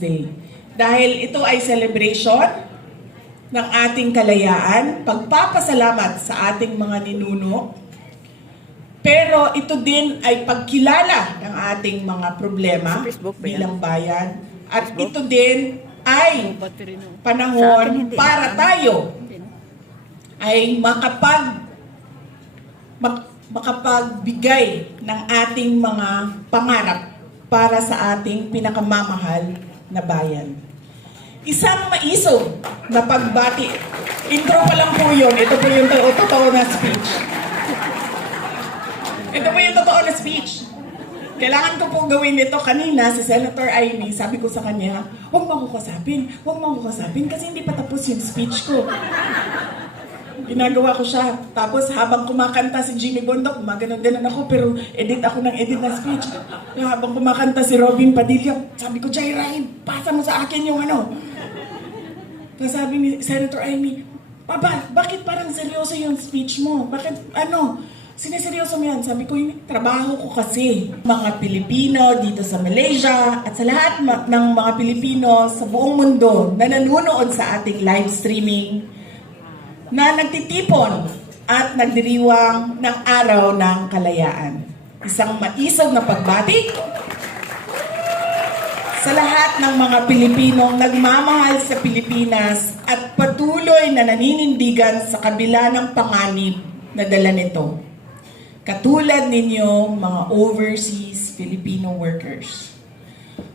Day. Dahil ito ay celebration ng ating kalayaan, pagpapasalamat sa ating mga ninuno, pero ito din ay pagkilala ng ating mga problema bilang bayan. At ito din ay panahon para tayo ay makapagbigay ng ating mga pangarap para sa ating pinakamamahal na bayan. Isang maisog na pagbati. Intro pa lang po yun. Ito po yung totoo na speech. Ito po yung totoo na speech. Kailangan ko po gawin ito kanina si Senator Amy. Sabi ko sa kanya, huwag mo ako kasapin kasi hindi pa tapos yung speech ko. Ginagawa ko siya. Tapos habang kumakanta si Jimmy Bondok, maganon-ganon ako, pero edit ako ng edit na speech. Habang kumakanta si Robin Padilla, sabi ko, Jairain, pasa mo sa akin yung ano. Tapos sabi ni Senator Amy, Papa, bakit parang seryoso yung speech mo? Bakit, sineseryoso mo yan? Sabi ko, trabaho ko kasi. Mga Pilipino dito sa Malaysia at sa lahat ng mga Pilipino sa buong mundo na nanonood sa ating live streaming, na nagtitipon at nagdiriwang ng Araw ng Kalayaan. Isang maisog na pagbati sa lahat ng mga Pilipinong nagmamahal sa Pilipinas at patuloy na naninindigan sa kabila ng panganib na dala nito. Katulad ninyong mga overseas Filipino workers.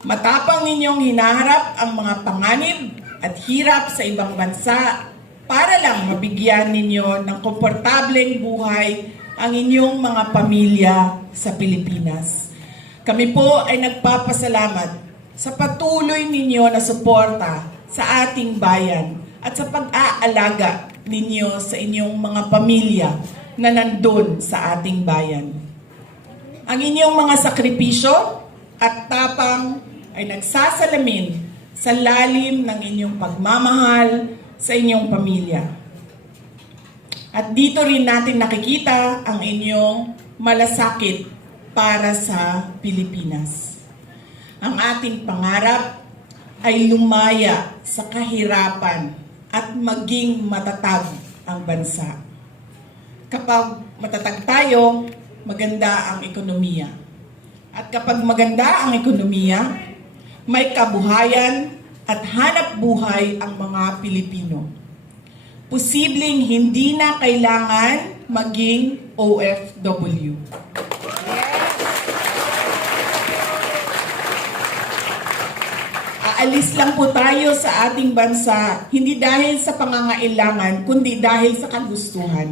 Matapang ninyong hinaharap ang mga panganib at hirap sa ibang bansa para lang mabigyan ninyo ng komportableng buhay ang inyong mga pamilya sa Pilipinas. Kami po ay nagpapasalamat sa patuloy ninyo na suporta sa ating bayan at sa pag-aalaga ninyo sa inyong mga pamilya na nandun sa ating bayan. Ang inyong mga sakripisyo at tapang ay nagsasalamin sa lalim ng inyong pagmamahal sa inyong pamilya. At dito rin natin nakikita ang inyong malasakit para sa Pilipinas. Ang ating pangarap ay lumaya sa kahirapan at maging matatag ang bansa. Kapag matatag tayo, maganda ang ekonomiya. At kapag maganda ang ekonomiya, may kabuhayan at hanap buhay ang mga Pilipino. Posibleng hindi na kailangan maging OFW. Aalis lang po tayo sa ating bansa, hindi dahil sa pangangailangan, kundi dahil sa kagustuhan.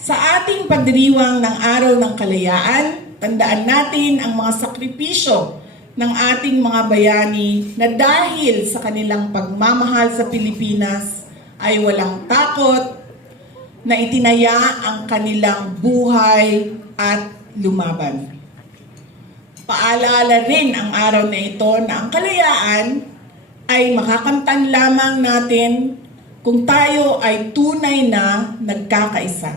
Sa ating pagdiriwang ng Araw ng Kalayaan, tandaan natin ang mga sakripisyo ng ating mga bayani na dahil sa kanilang pagmamahal sa Pilipinas ay walang takot na itinaya ang kanilang buhay at lumaban. Paalala rin ang araw na ito na ang kalayaan ay makakamtan lamang natin kung tayo ay tunay na nagkakaisa.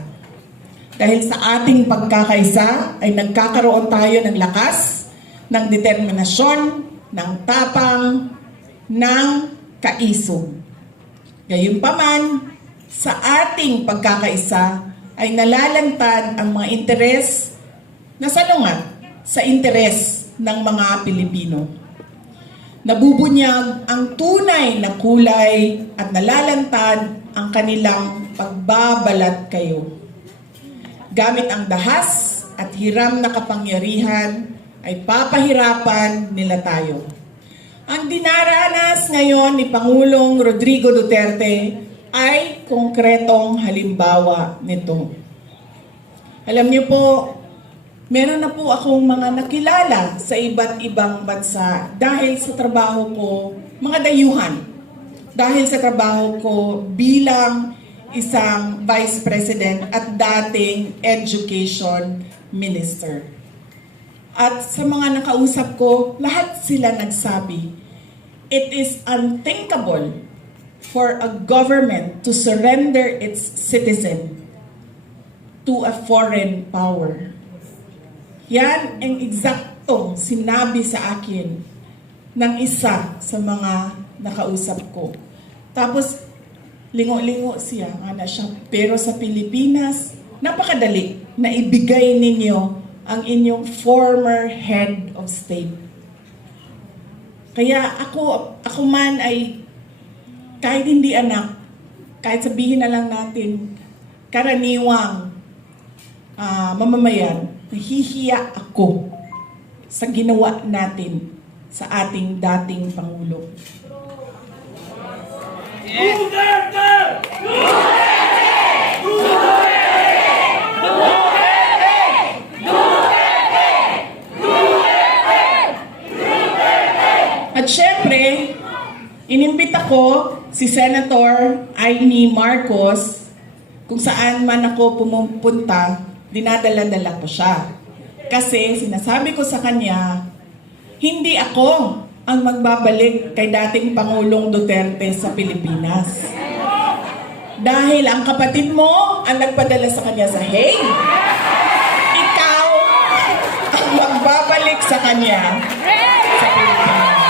Dahil sa ating pagkakaisa ay nagkakaroon tayo ng lakas, ng determinasyon, ng tapang, ng kaisog. Gayunpaman, sa ating pagkakaisa ay nalalantad ang mga interes na salungat sa interes ng mga Pilipino. Nabubunyag ang tunay na kulay at nalalantad ang kanilang pagbabalat kayo. Gamit ang dahas at hiram na kapangyarihan, ay papahirapan nila tayo. Ang dinaranas ngayon ni Pangulong Rodrigo Duterte ay konkretong halimbawa nito. Alam niyo po, meron na po akong mga nakilala sa iba't ibang bansa dahil sa trabaho ko, mga dayuhan. Dahil sa trabaho ko bilang isang Vice President at dating Education Minister. At sa mga nakausap ko, lahat sila nagsabi, it is unthinkable for a government to surrender its citizen to a foreign power. Yan ang exact eksaktong sinabi sa akin ng isa sa mga nakausap ko. Tapos, lingo-lingo siya, ana siya. Pero sa Pilipinas, napakadali na ibigay ninyo ang inyong former head of state. Kaya ako man ay, kahit hindi anak, kahit sabihin na lang natin, karaniwang mamamayan, nahihiya ako sa ginawa natin sa ating dating Pangulo. At syempre, inimbita ko si Senator Amy Marcos kung saan man ako pumupunta, dinadala-dala ko siya. Kasi sinasabi ko sa kanya, hindi ako ang magbabalik kay dating Pangulong Duterte sa Pilipinas. Dahil ang kapatid mo ang nagpadala sa kanya sa Hague, ikaw ang magbabalik sa kanya sa Pilipinas.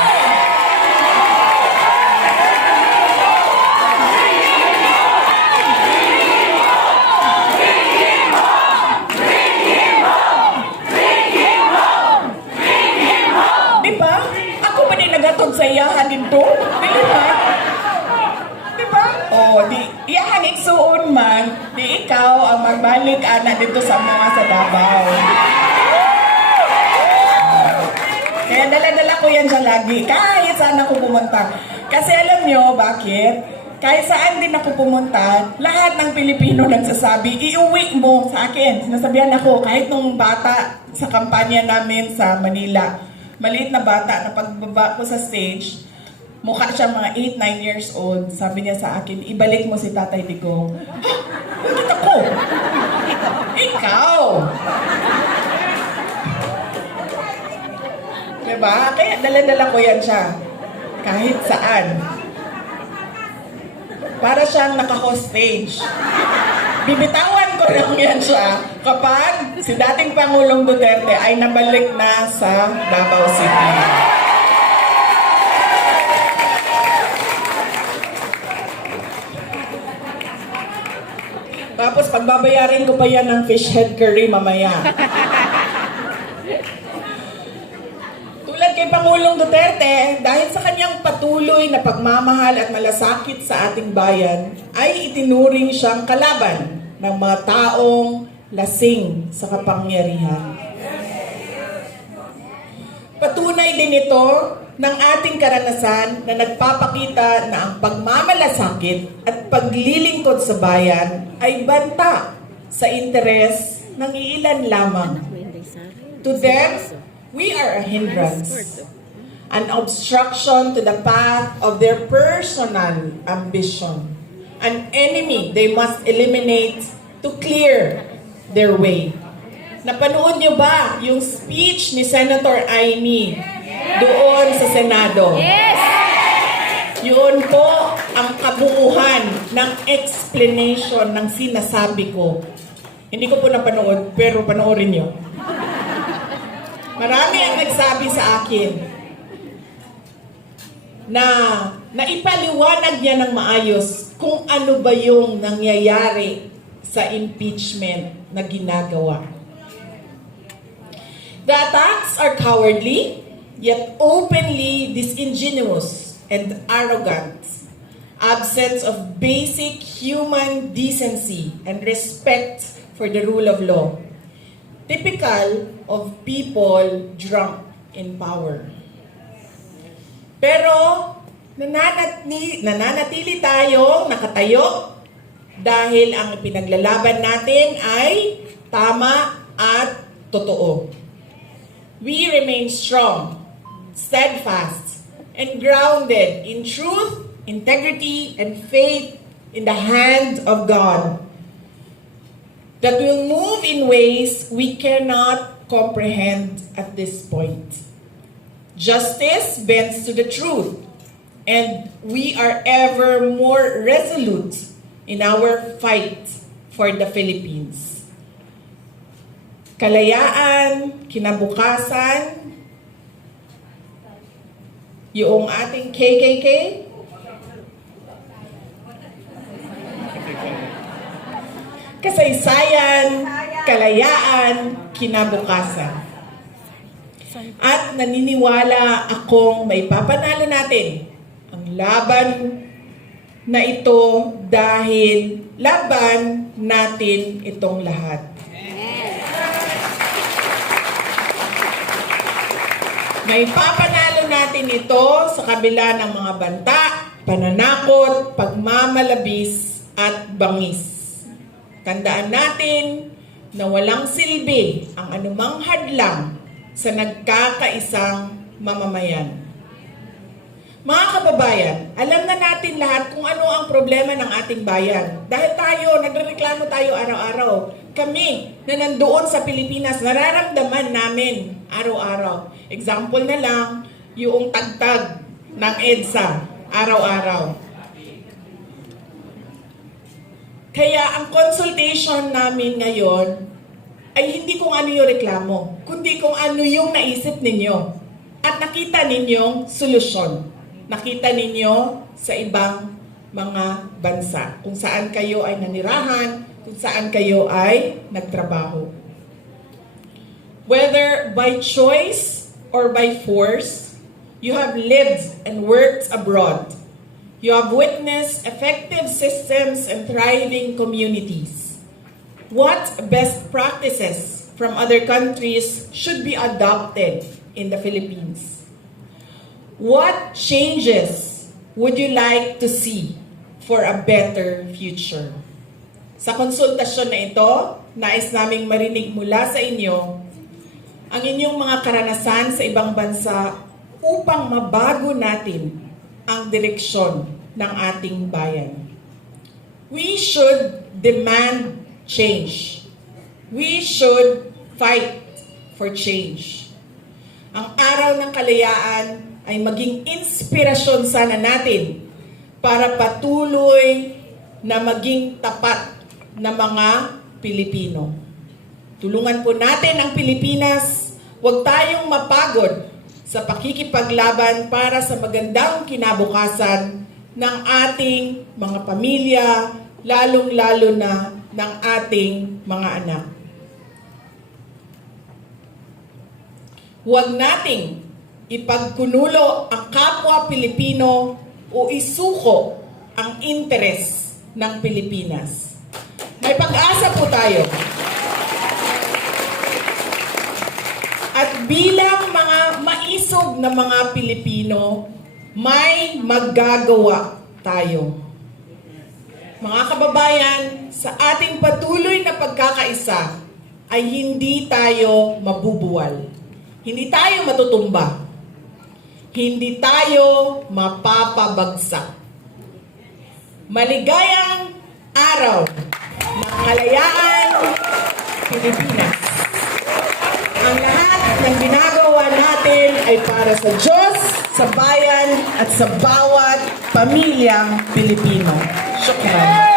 Sa iyahan dito, di ba? Di ba? O, iyahan iksuon man, di ikaw ang magbalik ana dito sa mga sa Davao. Kaya dala-dala ko yan siya lagi, kahit saan ako pumunta. Kasi alam nyo, bakit? Kahit saan din ako pumunta, lahat ng Pilipino nagsasabi, iuwi mo sa akin. Sinasabihan ako, kahit nung bata sa kampanya namin sa Manila, maliit na bata na pagbaba ko sa stage, mukha siya mga 8-9 years old. Sabi niya sa akin, ibalik mo si Tatay Digong. Ha? Bakit ako? Ikaw! Diba? Kaya dala-dala ko yan siya. Kahit saan. Para siyang naka-hostage. Bibitawan ko lang yan siya kapag si dating Pangulong Duterte ay nabalik na sa Davao City. Tapos pagbabayarin ko pa yan ng fish head curry mamaya. Tulad kay Pangulong Duterte, dahil sa kanyang patuloy na pagmamahal at malasakit sa ating bayan, ay itinuring siyang kalaban ng mga taong lasing sa kapangyarihan. Patunay din ito ng ating karanasan na nagpapakita na ang pagmamalasakit at paglilingkod sa bayan ay banta sa interes ng iilan lamang. To them, we are a hindrance, an obstruction to the path of their personal ambition, an enemy they must eliminate to clear their way. Napanood niyo ba yung speech ni Senator Amy doon sa Senado? Yes! Yun po ang kabuuhan ng explanation ng sinasabi ko. Hindi ko po napanood, pero panoorin niyo. Marami ang nagsabi sa akin na naipaliwanag niya ng maayos kung ano ba yung nangyayari sa impeachment na ginagawa. The attacks are cowardly, yet openly disingenuous and arrogant. Absence of basic human decency and respect for the rule of law. Typical of people drunk in power. Pero nananatili tayong nakatayo dahil ang pinaglalaban natin ay tama at totoo. We remain strong, steadfast, and grounded in truth, integrity, and faith in the hand of God that will move in ways we cannot comprehend at this point. Justice bends to the truth, and we are ever more resolute in our fight for the Philippines. Kalayaan, kinabukasan, yung ating KKK, kasaysayan, kalayaan, kinabukasan. At naniniwala akong may papanalo natin ang laban na ito dahil laban natin itong lahat. May papanalo natin ito sa kabila ng mga banta, pananakot, pagmamalabis at bangis. Tandaan natin na walang silbi ang anumang hadlang sa nagkakaisang mamamayan. Mga kababayan, alam na natin lahat kung ano ang problema ng ating bayan. Dahil nagrereklamo tayo araw-araw. Kami na nandoon sa Pilipinas, nararamdaman namin araw-araw. Example na lang, yung tagtag ng EDSA araw-araw. Kaya ang consultation namin ngayon ay hindi kung ano yung reklamo, kundi kung ano yung naisip ninyo. At nakita ninyong solusyon. Nakita ninyo sa ibang mga bansa, kung saan kayo ay nanirahan, kung saan kayo ay nagtrabaho. Whether by choice or by force, you have lived and worked abroad. You have witnessed effective systems and thriving communities. What best practices from other countries should be adopted in the Philippines? What changes would you like to see for a better future? Sa konsultasyon na ito, nais naming marinig mula sa inyo ang inyong mga karanasan sa ibang bansa upang mabago natin ang direksyon ng ating bayan. We should demand change. We should fight for change. Ang araw ng kalayaan ay maging inspirasyon sana natin para patuloy na maging tapat na mga Pilipino. Tulungan po natin ang Pilipinas, huwag tayong mapagod sa pakikipaglaban para sa magandang kinabukasan ng ating mga pamilya, lalong-lalo na ng ating mga anak. Huwag nating ipagkunulo ang kapwa Pilipino o isuko ang interes ng Pilipinas. May pag-asa po tayo. At bilang mga maisog na mga Pilipino, may magagawa tayo. Mga kababayan, sa ating patuloy na pagkakaisa ay hindi tayo mabubuwal. Hindi tayo matutumba. Hindi tayo mapapabagsak. Maligayang araw ng kalayaan, Pilipinas. Ang lahat ng ginagawa natin ay para sa Diyos, sa bayan, at sa bawat pamilyang Pilipino. Shukran.